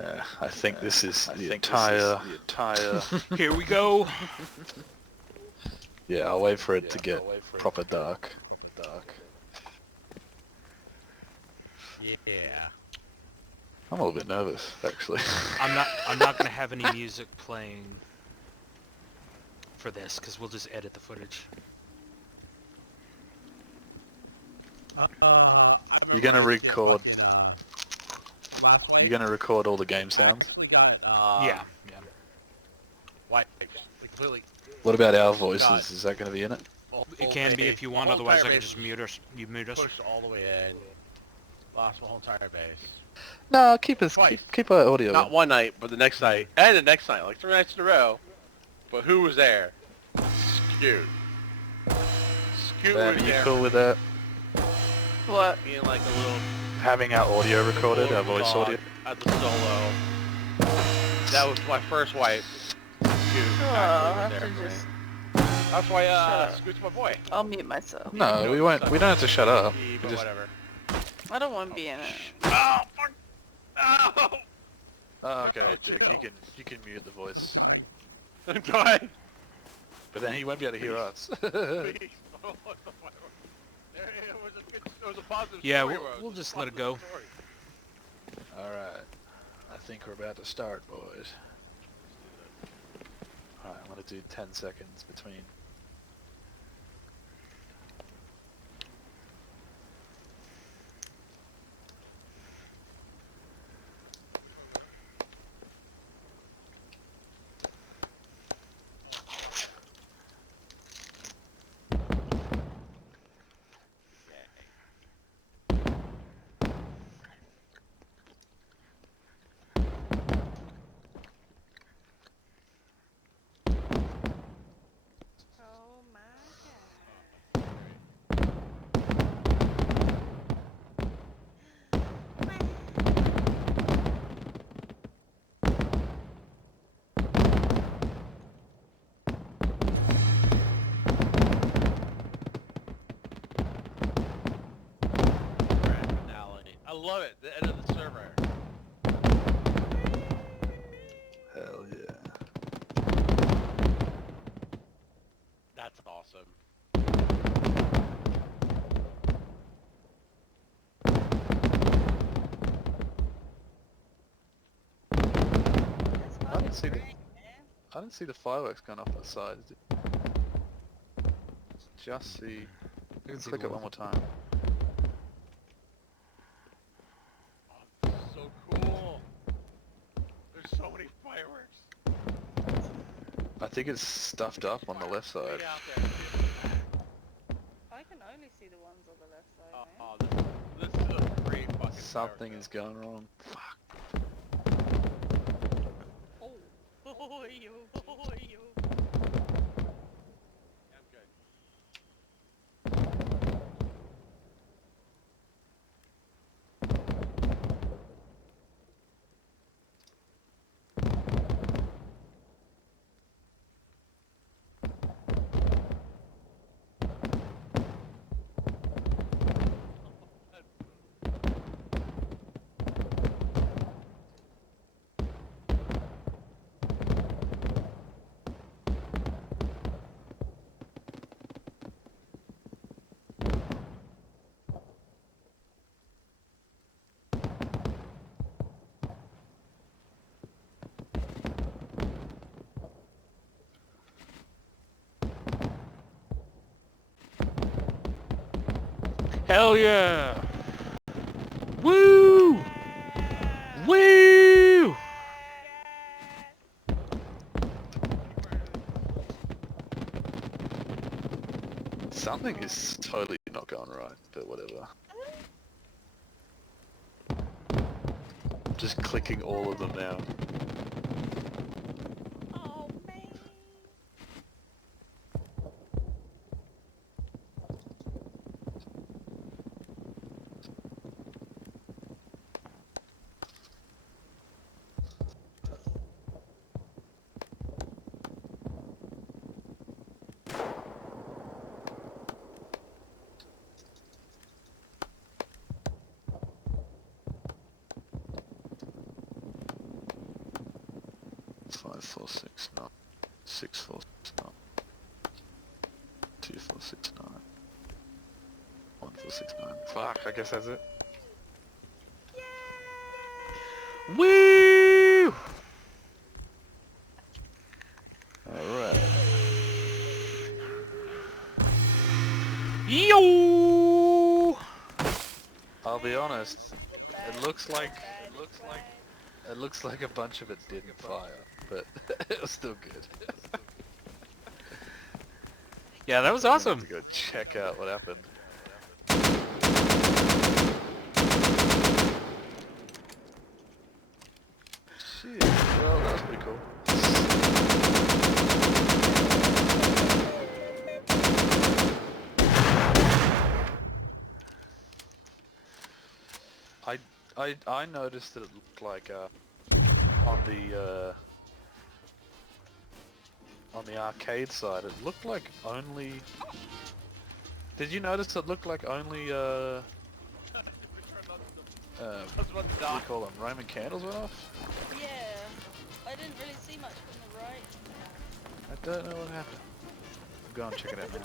I think this is the entire. Here we go. Yeah, I'll wait for it to get proper dark. Yeah. I'm a little bit nervous, actually. I'm not gonna have any music playing for this because we'll just edit the footage. You're gonna record. Last wipe. You're gonna record all the game sounds. Actually got Yeah. Wipe. Completely. What about our voices? God. Is that gonna be in it? It can be if you want. Whole Otherwise, I entire can base just mute us. You mute us. Pushed all the way in. Lost my whole entire base. No, keep Twice. our audio. Not one night, but the next night, and the next night, like 3 nights in a row. But who was there? Scoot. Scoot Bam, was are you there. cool with that? What? Being like a little Having our audio recorded, our voice dog audio. at the solo. That was my first wipe. Scoot Oh, actually I'll was have there to for me. just... That's why Shut up. Scoot's my boy. I'll mute myself. No, we won't. We don't have to shut up. But just- whatever. I don't want to be in it. Oh, fuck! Oh! Oh, okay, Oh, Jake, chill. you can mute the voice, I'm dying. but then he won't be able to hear us. Please. Oh, what the fuck? It was a good, it was a positive Yeah, story, we'll- Rose. we'll It was a just let it positive go. story. All right, I think we're about to start, boys. All right, I'm gonna do 10 seconds between. Oh my god. Grand finale. I love it. The end of the server. Hell yeah. That's awesome. I didn't see the. I didn't see the fireworks going off that side. Just see. Click it one more time. Oh, this is so cool. There's so many fireworks. I think it's stuffed up on the left side. Way out there. I can only see the ones on the left side, Oh, man. this is a great fucking Something firework is going wrong. Fuck. Oh. Oh, you. Oh, you. Yeah, I'm good. Hell yeah! Woo! Woo! Something is totally not going right, but whatever. I'm just clicking all of them now. Oh, man. 5469. 6469. 2469. 1469. Fuck, I guess that's it. Woo! Alright. Yo! I'll be honest. Bad, looks like- bad, it looks bad. like- It looks like a bunch of it didn't fire, but it was still good. Yeah, that was I'm gonna awesome. have to go check out what happened. Shit, well that was pretty cool. I noticed that it looked like on the arcade side it looked like only. Did you notice it looked like only what do you call them? Roman candles went off? Yeah, I didn't really see much from the right. I don't know what happened. I'm going to check it out now.